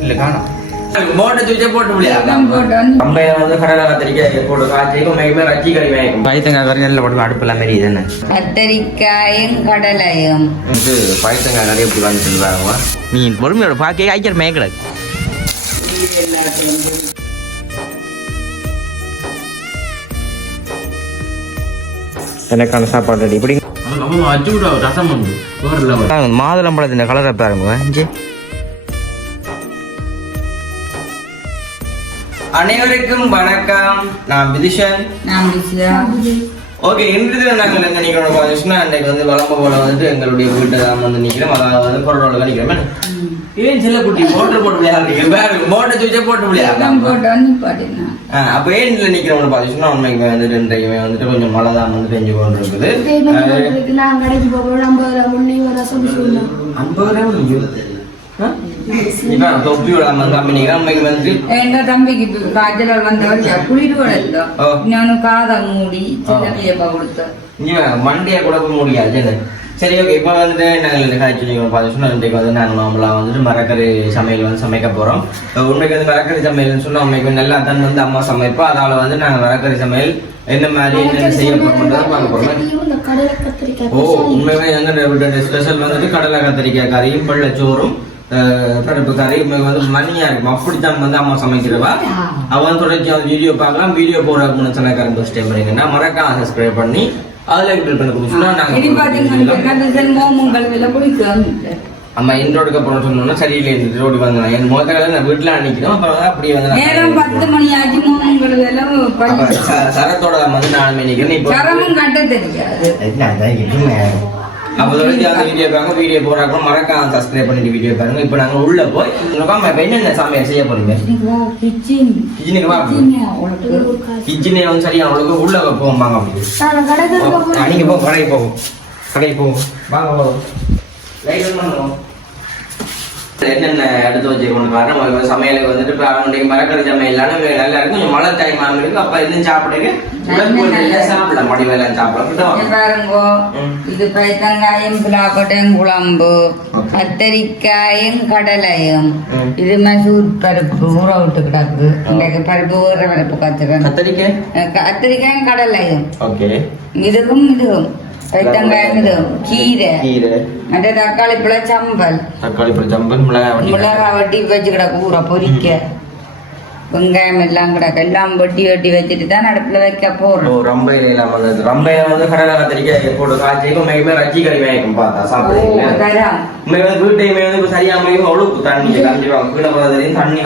இல்ல காணும் கத்தரிக்காயும் கடலையும் நீ பொறுமையோட பாக்கே ஐக்கிற மேய்க்கிறது எனக்கான சாப்பாடு ரெடி இப்படி மாதுளம்பழத்தின் கலரை பாருங்க அனைவருக்கும் வணக்கம். நான் விதிஷன். ஓகே இன்று தினம் நாங்கள் எங்க நிக்கிறோம் பார்த்தீங்கன்னா அன்னைக்கு வந்து வளம்ப போல வந்துட்டு எங்களுடைய வீட்டை தான் வந்து நிக்கிறோம். அதாவது வந்து பொருளோட நிக்கிறோம். ஏன் சில குட்டி மோட்டர் போட்டு விளையாடுறீங்க. வேற மோட்டர் சுவிட்சை போட்டு விளையாடுறாங்க அப்ப ஏன் இதுல நிக்கிறோம்னு பார்த்தீங்கன்னா உண்மைக்கு வந்துட்டு இன்றைக்கு வந்துட்டு கொஞ்சம் மழை தான் வந்து பெஞ்சு கொண்டு இருக்குது ஐம்பது ரூபா ஐம்பது ரூபா முடியும் இப்ப தொப்பி விடாம கம்பெனி உண்மைக்கு வந்துட்டு என் தம்பிக்கு இப்ப காய்ச்சல் வந்தவர் குளிர் இல்லை ஓ. இன்னொன்னு காதை மூடி சின்ன பிள்ளையப்பா மண்டியை கூட முடியாது? சரி ஓகே இப்போ வந்து நாங்கள் பார்த்து சொன்னால் இன்றைக்கு வந்து நாங்கள் நார்மலாக வந்துட்டு மரக்கறி சமையல் வந்து சமைக்க போகிறோம் உண்மைக்கு வந்து மரக்கறி சமையல்னு சொன்னால் உண்மைக்கு நல்லா தான் வந்து அம்மா சமைப்போம் அதால் வந்து நாங்கள் மரக்கறி சமையல் என்ன மாதிரி என்னென்ன செய்ய போகிறோம்ன்றதை பார்க்க போகிறோம் இந்த கடலை கத்திரிக்காய் ஓ உண்மையுமே வந்து ஸ்பெஷல் வந்துட்டு கடலை கத்திரிக்காய் கறியும் பள்ளச்சோறும் அஹ், கறி உண்மைக்கு வந்து மணியா இருக்கும். அப்படித்தான் வந்து அம்மா சமைக்கிறவா? அவன் தொடர்ச்சி அந்த வீடியோ பார்க்கலாம். வீடியோ போற முன்ன சொன்னக்காரன் ஃபர்ஸ்ட் டைம் பண்ணீங்கன்னா மறக்காம சப்ஸ்கிரைப் பண்ணி அதுல கிளிக் பண்ணி பாத்தீங்கன்னா நாங்க அம்மா இன்ட்ரோடுக்கு போன சொன்னோம்னா சரியில்லை. இந்த ரோடு வந்தேன் என் முதல்ல நான் வீட்டுல நிக்கிறோம் அப்புறம் வந்து அப்படியே வந்து நான் நேரம் பத்து மணி ஆச்சு பள்ளி ச- சரத்தோட வந்து நானுமே நிக்கிறேன் இப்போ சரமும் கட்ட தெரியாது. அப்போ தொடர்ந்து அந்த வீடியோ பாருங்க வீடியோ போறாங்க மறக்காம சப்ஸ்கிரைப் பண்ணிட்டு வீடியோ பாருங்க. இப்போ நாங்க உள்ள போய் இப்ப என்னென்ன சமையல் செய்ய போறீங்க? கிச்சன் கிச்சனுக்கு கிச்சனே வந்து சரியா அவளுக்கு உள்ள போவோம் வாங்க அப்படி. நான் கடைக்கு ஓ, ஆ, நீங்க போ கடைக்கு போவோம். கடைக்கு போவோம். வாங்க போவோம் லைட் பண்ணுவோம். என்னென்ன எடுத்து வச்சிருக்கோம் பாருங்க. சமையலுக்கு வந்துட்டு இப்போ அவனுடைய மரக்கறி சமையல் நல்லா இருக்கும் கொஞ்சம் மழை டைம் இருக்கு. அப்ப இன்னும் சாப்பிடுங்க சாப்பிடலாம் மடிவெல்லாம் சாப்பிடலாம். இது பைத்தங்காயும் புலாக்கொட்டையும் குழம்பு கத்தரிக்காயும் கடலையும். இது மசூர் பருப்பு ஊற விட்டு கிடக்கு. இன்றைக்கு பருப்பு ஊற பருப்பு கத்தரிக்காய்? கத்திரிக்காயும் கடலையும். இதுக்கும் இதுவும். இதுவும் கீரை. கீரை. மற்ற தக்காளி பழ சம்பல். தக்காளி பழம் சம்பல் மிளகாய் மிளகாய் வெட்டி வச்சு கிடக்கு ஊற பொரிக்க வெங்காயம் எல்லாம் கிடக்கு எல்லாம் வெட்டி வெட்டி வச்சுட்டு தான் அடுப்புல வைக்க போறோம். ரொம்ப இலையெல்லாம் வந்தது ரொம்ப இலை வந்து கடலை கத்திரிக்காய் போட்டு காய்ச்சிக்கும் மேகமே ரச்சி கறி வேகும் பார்த்தா சாப்பிடுறீங்க. உண்மை வந்து வீட்டையுமே வந்து சரியா அமையும் அவ்வளவு தண்ணி கஞ்சிவாங்க கீழே போகிறதையும் தண்ணி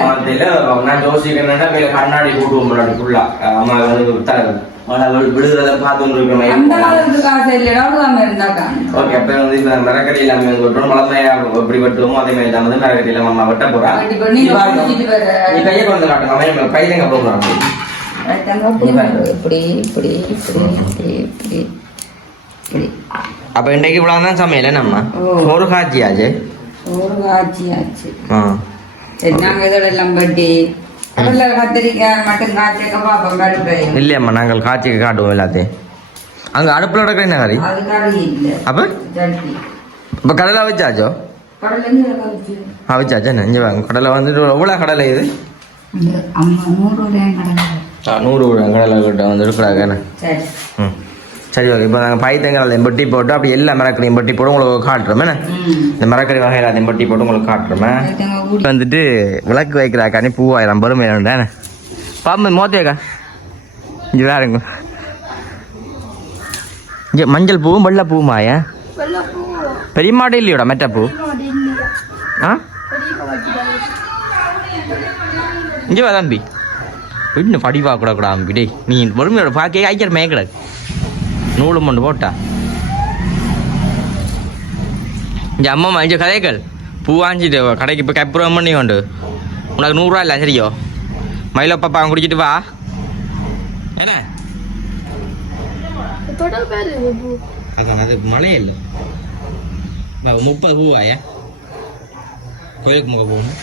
மாத்தையில நான் யோசிக்கிறேன்னா கண்ணாடி முன்னாடி ஃபுல்லா அம்மா வந்து விழுகிறத பார்த்து கொண்டு இருக்கிற அந்த காலத்து காசு இல்லையா அவ்வளவுதான் இருந்தா காணும் ஓகே அப்ப வந்து இப்ப மரக்கறி எல்லாம் வந்து வெட்டுறோம் மலமையா எப்படி வெட்டுவோமோ அதே மாதிரி வந்து மரக்கறி எல்லாம் அம்மா வெட்ட பண்ணி நீ கையை கொண்டு காட்டுங்க. அவன் கையில போடுறான் இப்படி இப்படி இப்படி இப்படி இப்படி இப்படி. அப்ப இன்றைக்கு இவ்வளவு தான் சமையல நம்ம ஓ. ஒரு காட்சியாச்சு. ஒரு காட்சி ஆச்சு ஆ. சரி நாங்க இதோட எல்லாம் பட்டி இல்லையம்மா நாங்கள் காட்சிக்கு காட்டுவோம் எல்லாத்தையும். அங்க அடுப்புல நடக்கிற என்ன கறி அப்ப? இப்ப கடலை வச்சாச்சோ? அவிச்சாச்சா நெஞ்சு வாங்க. கடலை வந்துட்டு எவ்வளோ கடலை இது? நூறு கடலை. கிட்ட வந்து இருக்கிறாங்க என்ன? ம். சரி ஓகே இப்போ நாங்கள் பைத்தங்கரையும் பெட்டி போட்டு அப்படி எல்லா மரக்கறியும் பெட்டி போட்டு உங்களுக்கு காட்டுறோம் என்ன? இந்த மரக்கறி வகை எல்லாத்தையும் பெட்டி போட்டு உங்களுக்கு காட்டுறோமே வந்துட்டு விளக்கு வைக்கிறாக்கானே பூவாயிரம் பெருமை உண்டானே பாம்பு மோத்தியாக்கா? இங்கே வேறுங்க இங்கே மஞ்சள் பூவும் வெள்ளை பூவுமாயா பெரிய மாடு இல்லையோட மெட்ட பூ? ஆ? இங்கே வா தம்பி. இன்னும் படி பார்க்க கூட அம்பி டேய். நீ பொறுமையோட பார்க்க ஐக்கிற மேய்க்கிடாது நூலும் கொண்டு போட்டா. இங்கே அம்மா இங்கே கதைகள். பூ வாங்கிட்டு. கடைக்கு இப்போ கப்புறம் பண்ணி கொண்டு உனக்கு நூறுரூவா இல்லை சரியோ மயிலோ பாப்பா குடிச்சிட்டு வா. என்ன? அதான் அது மழையே இல்லை. முப்பது பூவாயா கோயிலுக்கு முக போகணும்.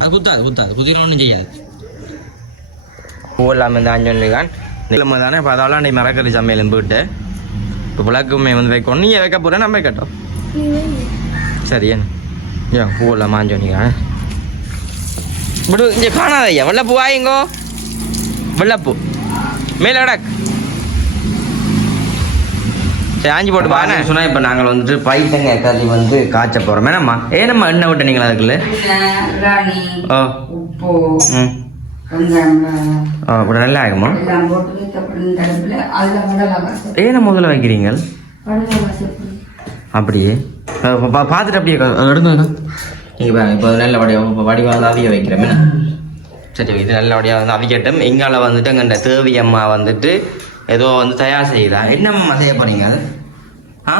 அது குத்தாது குதிரை ஒன்றும் செய்யாது. பூ இல்லாமல் இந்த அஞ்சு தான் நிலமை தானே இப்போ அதெல்லாம் நீ மரக்கறி சமையல் போயிட்டு. இப்போ விளக்குமே வந்து வைக்கணும். நீங்கள் வைக்க போகிறேன் நம்ம வைக்கட்டும். சரி என்ன? ஏன் பூவெல்லாம் விடு இங்கே காணாத ஐயா. வெள்ளப்பூ வாயுங்கோ வெள்ளப்பூ. மேலே அடக் சரி ஆஞ்சி போட்டு பாருங்க சொன்னால் இப்போ நாங்கள் வந்துட்டு பைத்தங்க கறி வந்து காய்ச்ச போகிறோம் வேணாம்மா ஏனம்மா எண்ணெய் விட்டு நீங்கள் அதுக்குள்ள? ராணி ஓ. உப்பு. ம். இப்படி நல்லா ஆகுமா? ஏன முதல்ல வைக்கிறீங்க அப்படியே. பார்த்துட்டு அப்படியே எடுங்க நீங்கள் இப்போ நல்ல வடிவம் வடிவம் வந்து அவிய வைக்கிறேன் என்ன? சரி இது நல்ல வடிவம் வந்து அவிக்கட்டும் இங்கால வந்துட்டு எங்கள்ட தேவி அம்மா வந்துட்டு ஏதோ வந்து தயார் செய்யுதா என்னம்மா செய்ய போறீங்க அது? ஆ?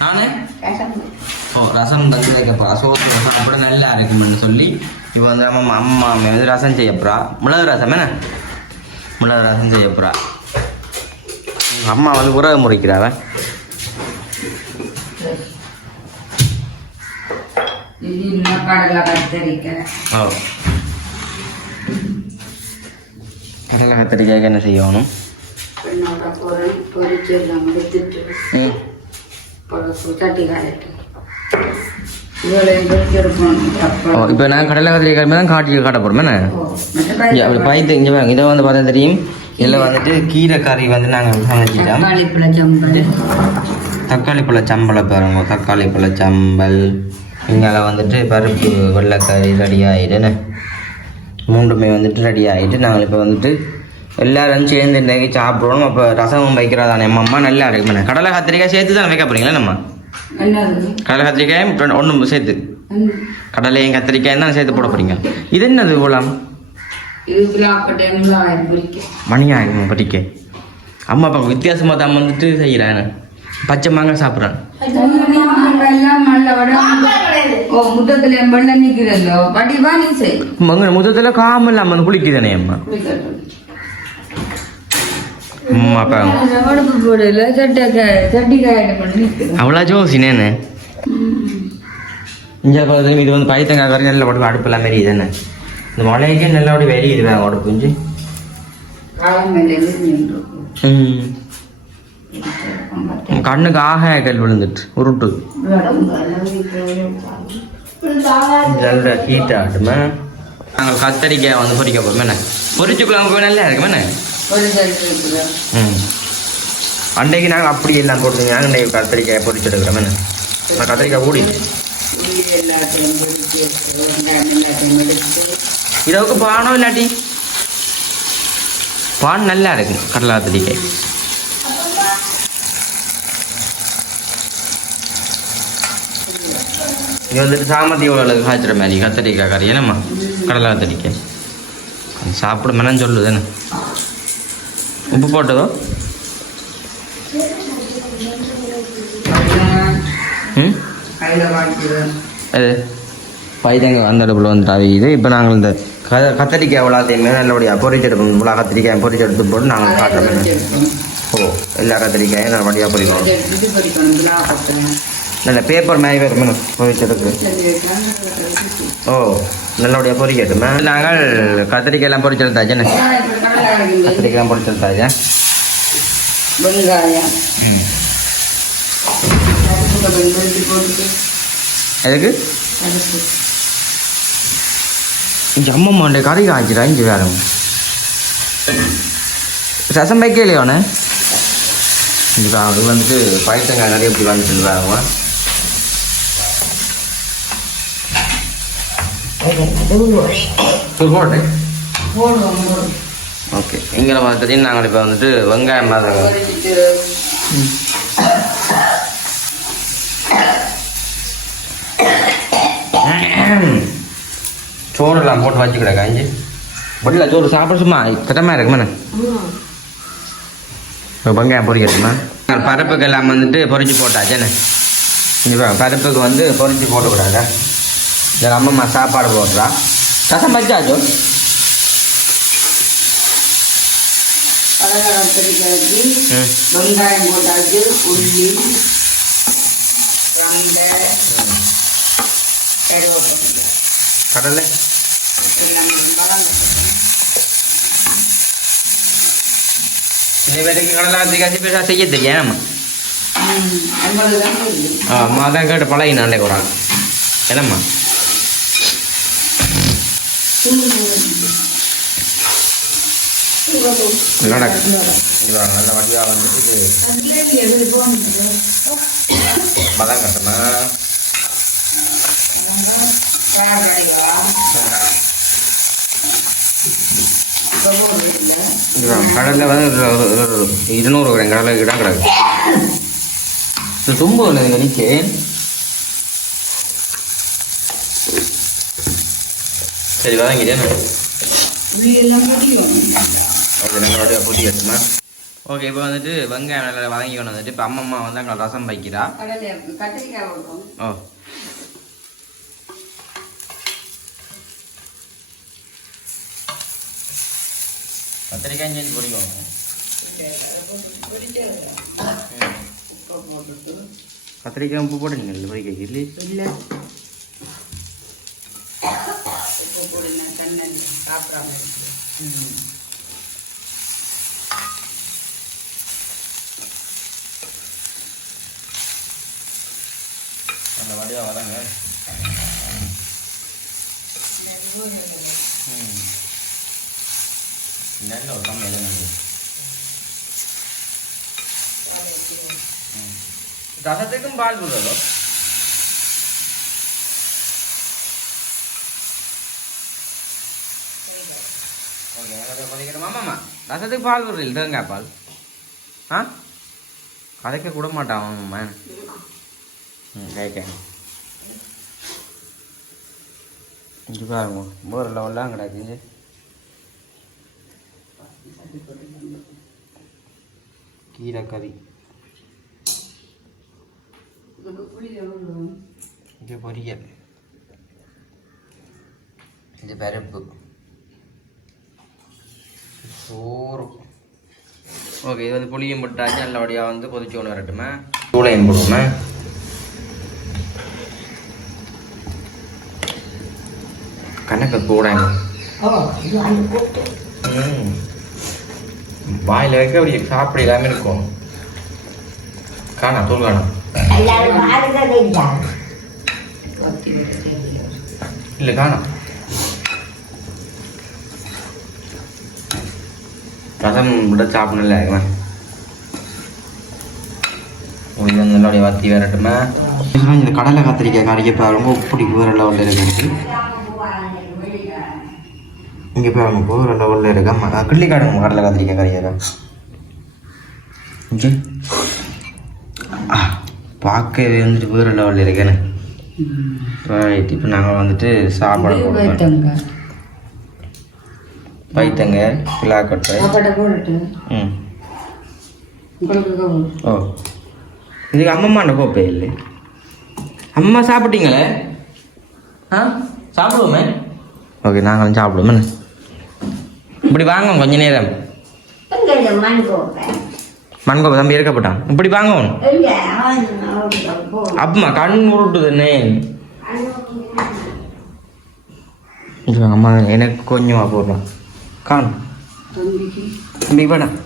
நானே ஓ ரசம் வந்து வைக்க போகிறா சோத்து ரசம் கூட நல்லா இருக்கும்னு சொல்லி இப்போ வந்து அம்மா அம்மா வந்து ரசம் செய்ய போகிறா மிளகு ரசம் என்ன? மிளகு ரசம் செய்ய போகிறா அம்மா வந்து உறவு முறைக்கிறாவ ஓ. கடலை கத்திரிக்காய்க்கு என்ன செய்யணும்? பொரிச்சு எல்லாம் எடுத்துட்டு ம். பழசு இப்போ நான் கடலை கத்திரிக்காய் தான் காட்டி காட்ட போகிறோம் என்ன அப்படி பயத்து இங்கே பாருங்க இதை வந்து பார்த்தா தெரியும். இதில் வந்துட்டு கீரை கறி வந்து நாங்கள் சமைச்சிட்டோம் தக்காளி பழ சம்பளை பாருங்க தக்காளி பழ சம்பல். இங்கே வந்துட்டு பருப்பு வெள்ளைக்கறி ரெடி ஆகிடுன்னு மூன்றுமே வந்துட்டு ரெடி ஆகிட்டு நாங்கள் இப்போ வந்துட்டு எல்லாரும் சேர்ந்து இன்றைக்கி சாப்பிடுவோம் அப்போ ரசமும் வைக்கிறதானே அம்மா நல்லா இருக்கும் கடலை கத்திரிக்காய் சேர்த்து தான் வைக்க போகிறீங்களா நம்ம கடலை கத்திரிக்காயும் ஒன்றும் சேர்த்து. கடலையும் கத்திரிக்காயும் தான் சேர்த்து போட போகிறீங்க இது என்னது மிளகாய் பொரிக்க. மணியாகும் படிக்க அம்மா அப்பா வித்தியாசமாக தான் வந்துட்டு செய்கிறேன் பச்சை மாங்காய் சாப்பிட்றேன் எல்லாம் நல்ல வடம் ஓ முட்டத்துல அவ்வளோ ஜோசினேன்னு இங்கே பார்த்து இது வந்து பைத்தங்காய் வரைக்கும் நல்ல உடம்பு அடுப்பெல்லாம் மாரி இதுன்னு இந்த மலைக்கு நல்ல உடம்பு வெளியிடுவேன் வேங்க உடம்பு குஞ்சு ம் கண்ணுக்கு ஆக கல் விழுந்துட்டு உருட்டு நல்ல ஹீட் ஆட்டுமா நாங்கள் கத்தரிக்காய் வந்து பொறிக்க போகிறோம் என்ன பொரிச்சுக்கலாம் போய் நல்லா இருக்குமே என்ன அன்றைக்கு நாங்கள் அப்படி எல்லாம் போட்டுங்க நாங்கள் அன்றைக்கு கத்திரிக்காய் பொரிச்சு எடுக்கிறோம். என்ன? நான் கத்திரிக்காய் ஊடி. இரவுக்கு பானோ பானம் இல்லாட்டி? பான் நல்லா இருக்கும் கடலா கத்திரிக்காய். இது வந்துட்டு சாமந்தி உழவுக்கு காய்ச்சிற மாதிரி கத்திரிக்காய் கறி. என்னம்மா? கடலா கத்திரிக்காய். சாப்பிட மனம் சொல்லுது உப்பு போட்டதோ ம்? அது பைதங்க அந்த அடுப்பில் வந்துட்டு இப்போ நாங்கள் இந்த க கத்திரிக்காய் எல்லாத்தையுமே நல்லபடியாக பொரிச்செடுக்கணும் இவ்வளோ கத்திரிக்காய் பொரிச்செடுத்து போட்டு நாங்கள் காட்டுறோம். ஓ எல்லா கத்திரிக்காயும் நல்லபடியாக பொரிக்கணும் நல்ல பேப்பர் மாதிரி வேறு பொரிச்செடுக்கு ஓ நல்லபடியாக பொரிக்கட்டுமே நாங்கள் கத்திரிக்காயெல்லாம் பொரிச்செடுத்தாச்சு என்ன? கத்திரிக்காய் பொரிச்செடுத்தாச்சு வெங்காயம். எதுக்கு? இங்கே அம்மம்மாண்ட கறி காய்ச்சிடா இங்கே வேற. ரசம் வைக்கலையோண்ணே அது வந்துட்டு பைத்தங்காய் நிறைய இப்படி வந்துட்டு வேறவங்க போட்டேன் போடுவோம் ஓகே இங்கே பார்த்துட்டு நாங்கள் இப்போ வந்துட்டு வெங்காயம் மாதிரி பொரிச்சிட்டு சோறுலாம் போட்டு வச்சுக்கிட காஞ்சி. பட்டில சோறு சாப்பிட சும்மா கட்டமாக இருக்குமாண்ணே வெங்காயம் பொறிக்கிறதுமா? பருப்புக்கு எல்லாம் வந்துட்டு பொரிச்சு போட்டாச்சேண்ணே இப்போ பருப்புக்கு வந்து பொரிச்சு போட்டுக்கூடாதா? சாப்பாடு போடுறா ரசம் வச்சாச்சோ கடலை கத்திரிக்காய்க்கு ம் வெங்காயம் போட்டாச்சு உள்ளி ரண்டை கருவேப்பிலை கடலை செய்ய தெரியும் நம்ம உங்களுக்கு தான் தெரியும் ஆ அம்மா தான் கேட்டு பழகின அன்னைக்கு ஒரு ஆள் என்னம்மா இல்லடா இவா நல்ல வடிவா வந்துட்டு இது கட்டணும் கடலில் வந்து இருநூறு கிராம் கடலை. இடம் கிடக்கு தும்பு இல்லை சரி வாங்கிட்டேன் ஓகே நம்ம அப்படியே பூட்டி எடுத்துமா ஓகே இப்போ வந்துட்டு வெங்காயம் நல்லா வதங்கி கொண்டு வந்துட்டு இப்போ அம்மம்மா வந்து அங்கே ரசம் வைக்கிறா. ஓ கத்திரிக்காய் செஞ்சு பொடிக்கும் கத்திரிக்காய் உப்பு போட்டு நீங்கள் பொரிக்க இல்லை இல்லை. போடுங்க கண்ணன் சாப்பிடாம இருக்கு. அந்த வடிவா வதங்க ம். நல்ல ஒரு சமையல் நன்றி ரசத்துக்கும் பால் விடுறதோ ஓகே அதை பண்ணிக்கிறோம் ஆமாம்மா ரசத்துக்கு பால் விடுறீங்க தேங்காய் பால். ஆ? கதைக்க கூட மாட்டான் ஆமாம்மா ம் கேட்க. இது பாருங்க போர் லெவல்லாம் கிடக்கு கீரை கறி. இதுக்கு இது பொரியல். இது பருப்பு. சோறு ஓகே இது வந்து புளியும் போட்டாச்சு நல்லபடியாக வந்து கொதிச்சு ஒன்று வரட்டுமே. சூளையும் போடுவோமே. கணக்கு கூடாங்க ம் வாயில் வைக்க அப்படி சாப்பிட இல்லாமல் இருக்கும். காணா தூள் காணா. பத்தி வச்சு இல்லை காணோம் ரசம் விட சாப்பிடல இவன் இது நல்லபடியாக வத்தி வரட்டுமா? இந்த கடலை கத்திரிக்காய் கறிக்கு பாருங்க இப்படி வேறு லெவலில் இருக்கு. இங்கே பாருங்க வேறு லெவலில் இருக்கு. கிள்ளி காடுங்க கடலை கத்திரிக்காய் இங்கே பார்க்கவே வந்துட்டு வேறு லெவலில் இருக்கேன்னு ரைட் இப்போ நாங்கள் வந்துட்டு சாப்பாடு கொடுப்போம் பைத்தங்க பிளாக்கட்டை. ம். ஓ. இதுக்கு அம்மம்மாண்ட கோப்பை இல்லை. அம்மா சாப்பிட்டீங்களே? ஆ? சாப்பிடுவோமே? ஓகே நாங்களும் சாப்பிடுவோமே இப்படி வாங்க கொஞ்ச நேரம். மண்கோப்பை தம்பி இருக்கப்பட்டான் இப்படி வாங்கணும் அப்பமா கண் உருட்டுதுன்னே வாங்க, அம்மா எனக்கு கொஞ்சமா போடுறோம். தம்பிக்கு தம்பி வேணாம்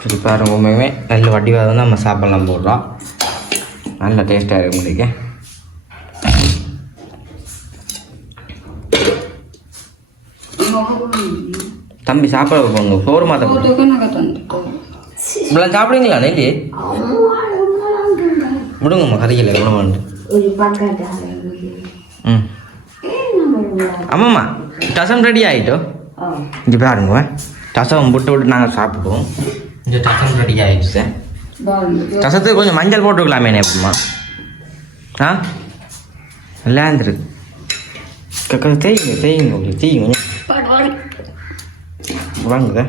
சரி பாருங்க உண்மையுமே நல்ல வடிவாக தான் நம்ம சாப்பாடுலாம் போடுறோம் நல்ல டேஸ்ட்டாக இருக்க முடியுங்க தம்பி சாப்பாடு போங்க சோறு தந்து இப்படிலாம் சாப்பிடுங்களா நெல்லி விடுங்கம்மா கதைக்கல எவ்வளோ ம். ஆமாம்மா ரசம் ரெடி ஆகிட்டோ இங்கே பாருங்க ரசம் விட்டு விட்டு நாங்கள் சாப்பிடுவோம். இங்கே ரசம் ரெடி ஆகிடுச்சு சார் ரசத்துக்கு கொஞ்சம் மஞ்சள் போட்டுக்கலாமே எப்படிமா ஆ? எல்லாம் இருந்துருக்கு கக்கா தேய்ங்க தேய்ங்க உங்களுக்கு தேய்ங்க வாங்க.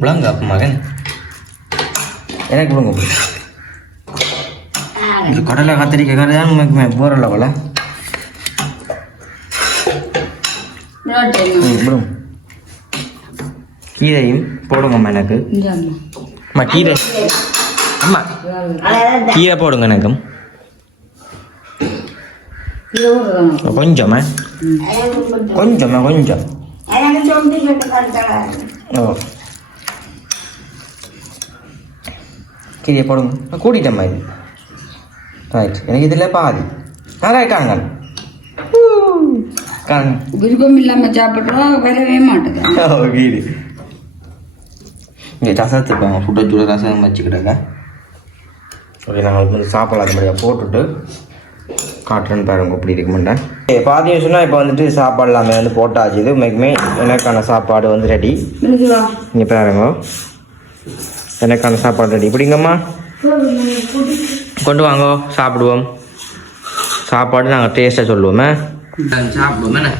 விளங்க அப்ப மகன். எனக்கு விளங்க இது கடலை கத்திரிக்காய் கறி தான் நமக்கு போகிறல போல ம் விடுங்க இதையும் போடுங்கம்மா எனக்கு. அம்மா கீரை. அம்மா கீரை போடுங்க ஊறுகாய். கொஞ்சமா கொஞ்சமா கொஞ்சம். எனக்கு. ஓ. கீரையை போடுங்க கூட்டிட்டம்மா இது ரைட் எனக்கு இதில் பாதி நல்லா இருக்காங்க காங்க விருப்பம் இல்லாம சாப்பிட்றா வரவே மாட்டேது கீரை இங்கே ரசத்துக்கு சுட சுட ரசம் வச்சுக்கிட்டங்க ஓகே நாங்கள் வந்து சாப்பாடு அது மாதிரியாக போட்டுட்டு காட்டுறேன்னு பாருங்க இப்படி இருக்க மாட்டேன் பாதியம் சொன்னால் இப்போ வந்துட்டு சாப்பாடு எல்லாமே வந்து போட்டாச்சு இது உண்மைக்குமே எனக்கான சாப்பாடு வந்து ரெடி இங்கே பாருங்க எனக்கான சாப்பாடு ரெடி. இப்படிங்கம்மா கொண்டு வாங்க சாப்பிடுவோம். சாப்பாடு நாங்கள் டேஸ்ட்டாக சொல்லுவோமே சாப்பிடுவோம் என்ன?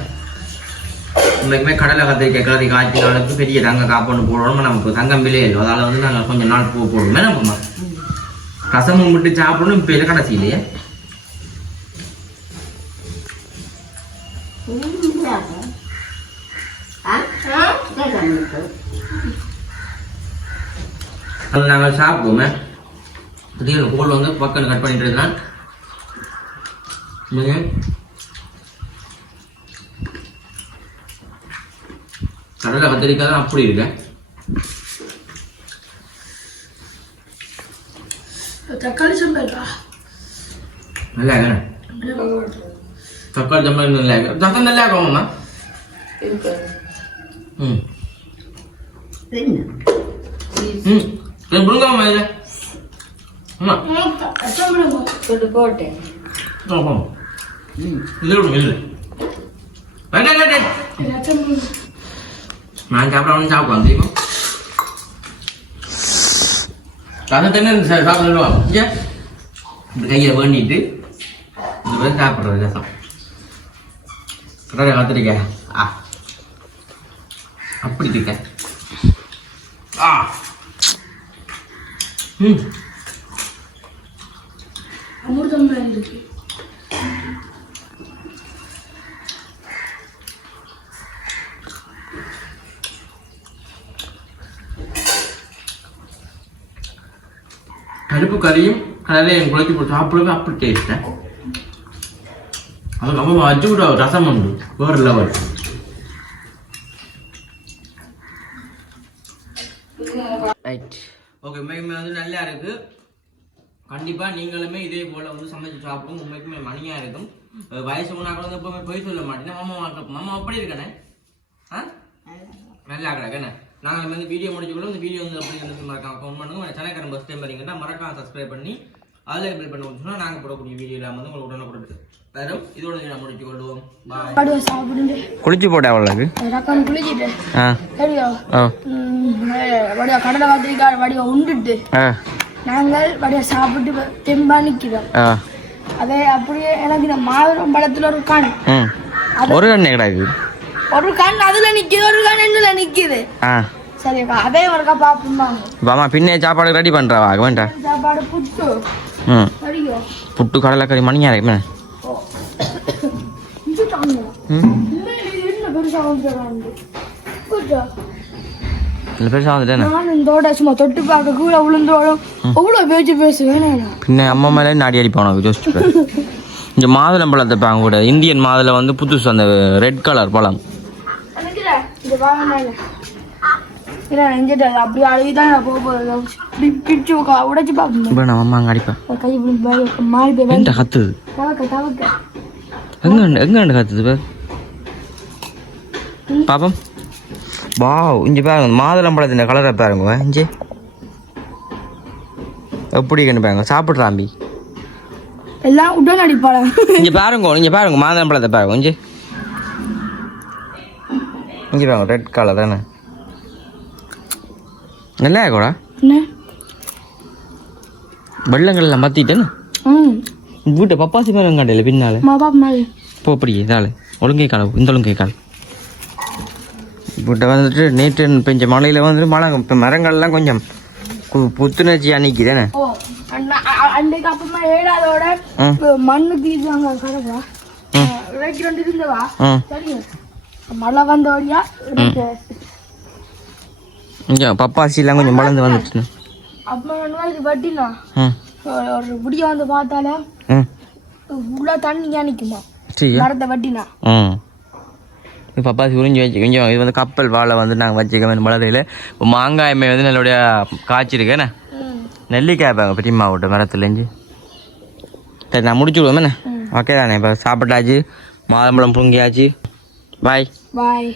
உண்மைக்குமே கடலை கத்திரிக்காய் கிளறி காய்ச்சி நாளுக்கு பெரிய தங்க காப்பொன்று போடணும் நமக்கு தங்கம் விலை இல்லை. அதால் வந்து நாங்கள் கொஞ்சம் நாள் பூ போடுவோம் போமா ரசமும் விட்டு சாப்பிடணும் இப்போ இல்லை கடைசியிலேயே அது நாங்கள் சாப்பிடுவோமே. திடீர்னு கோல் வந்து பக்கம் கட் பண்ணிட்டு இருக்கலாம் கடலை கத்திரிக்காய் தான் அப்படி இருக்கு. தக்காளி சம்பளா நல்லா இருக்கேன் தக்காளி தம்பி நல்லா இருக்கு? தக்காளி நல்லா இருக்கோம்மா ம். ம். இது சம்பளம் போட்டு போட்டேன். இது இது நான் சாப்பிட அவனு சாப்பிடுவான் தெரியுமா? அதை தானே சாப்பிடுவான் ஏன் இந்த கையை வேண்டிட்டு இந்த பேர் சாப்பிட்றது ரசம். கடலை கத்திரிக்காய். ஆ. அப்படி இருக்க ஆ ம். அமிர்தம் இருக்கு. பருப்பு கறியும் கடலையும் குழச்சி போட்டு சாப்பிடவே அப்படி டேஸ்ட்டேன் வச்சு விட ரசம் உண்டு. வேறு லெவல் ரைட் ஓகே உண்மைக்குமே வந்து நல்லா இருக்கு கண்டிப்பாக நீங்களுமே இதே போல் வந்து சமைச்சு சாப்பிடும் உண்மைக்குமே மணியாக இருக்கும் வயசு உனா கூட வந்து எப்பவுமே பொய் சொல்ல மாட்டேன். மாமா மாமா அப்படி இருக்கானே? ஆ? நல்லா கிடக்கண்ணே நாங்கள் வந்து வீடியோ முடிச்சுக்கொள்ள இந்த வீடியோ வந்து அப்படி வந்து மறக்காம கமெண்ட் பண்ணுங்க. சேனல் பஸ் டைம் வரீங்கன்னா மறக்காம சப்ஸ்கிரைப் பண்ணி அதில் பில் பண்ண சொன்னால் நாங்கள் போடக்கூடிய வீடியோ எல்லாம் வந்து உங்களுக்கு உடனே கொடுத்து தரும் இதோட நான் முடிச்சு கொள்வோம். குளிச்சு போட்டேன் அவ்வளோக்கு ரக்கம் குளிச்சிட்டு. ஆ. சரியா? ஆ. வடிவ கடலை கத்திரிக்காய் வடிவ உண்டுட்டு. ஆ. நாங்கள் வடிவ சாப்பிட்டு தெம்பா நிற்கிறோம் அதே அப்படியே எனக்கு இந்த மாதுளம் பழத்துல ஒரு கண். ஒரு கண்ணே கிடாக்கு ஒரு கண் அதுல நிக்குது ஒரு கண் என்னல நிக்குது. சரிக்கா அதே ஒருக்கா பாப்போமா? வாமா பின்னே சாப்பாடு ரெடி பண்ணுறவா வேண்டாம் சாப்பாடு புட்டு. ம். புட்டு கடலைக்கறி இது தாங்க ம் என்ன பெருசா வந்து புட்டா இல்லை பெருசாக வந்துட்டேனே நான் இதோட சும்மா தொட்டு பார்க்க கூட விழுந்தோடும் அவ்வளவு பேச்சு பேசுவேன் பின்ன அம்மா மேலே நாடி அடிப்பான் உனக்கு யோசிச்சு இந்த மாதுளம் பழத்தை பாங்க கூட. இந்தியன் மாதுளை வந்து புதுசு அந்த ரெட் கலர் பழம். இப்போ நம்ம அம்மா அங்கே அடிப்பேன். கத்துது. எங்க எங்க கத்துது பேர். பாப்பம். வாவ் இங்கே பாருங்க மாதுளம் பழத்தின் கலரை பாருங்க இஞ்சி. எப்படி கண்டு பாருங்க சாப்பிட்றாம்பி எல்லாம் உடன் அடிப்பாளா? இங்கே பாருங்க இங்கே பாருங்க மாதுளம் பழத்தை பாருங்க இஞ்சி. இங்கே பாருங்க ரெட் கலர் தானே. நல்லா இருக்கோடா வெள்ளங்கள்லாம் பற்றிட்டேன்னு ம். வீட்டை பப்பாசி மரம் கண்டையில் பின்னால? போ அப்படி இதால். ஒழுங்கை கால இந்த ஒழுங்கை கால் இப்போ வந்துட்டு நேற்று பெஞ்ச மழையில் வந்துட்டு மழை இப்போ மரங்கள்லாம் கொஞ்சம் கு- புத்துணர்ச்சியாக நிற்கிதானே ஓ அண்ணா- அ- அ- அன்னைக்கு அப்பமா ஏழாதோட. மண்ணு தீர்ந்தாங்க கடவா இறைச்சி ரெண்டு இருந்தவா மழை இங்கே பப்பாசிலாம் கொஞ்சம் வளர்ந்து வந்துட்டு அப்போ என்ன இது வட்டினா ஒரு- முடிய வந்து பார்த்தாலே உள்ள தண்ணி நிற்குமா மரத்தை வட்டினா. பப்பாசி உறிஞ்சி வச்சு கொஞ்சம் இது வந்து கப்பல் வாழை வந்து நாங்கள் வச்சுக்கோம் மலரையில் இப்போ மாங்காயமே வந்து நல்லபடிய காய்ச்சிருக்கேண்ணே நெல்லிக்காய் பாங்க பெரியம்மா விட்ட மரத்துலேருந்து சரி நான் முடிச்சு விடுவேன் ஓகே தானே இப்போ சாப்பிட்டாச்சு மாதுளம்பழம் புழுங்கியாச்சு. பாய் பாய்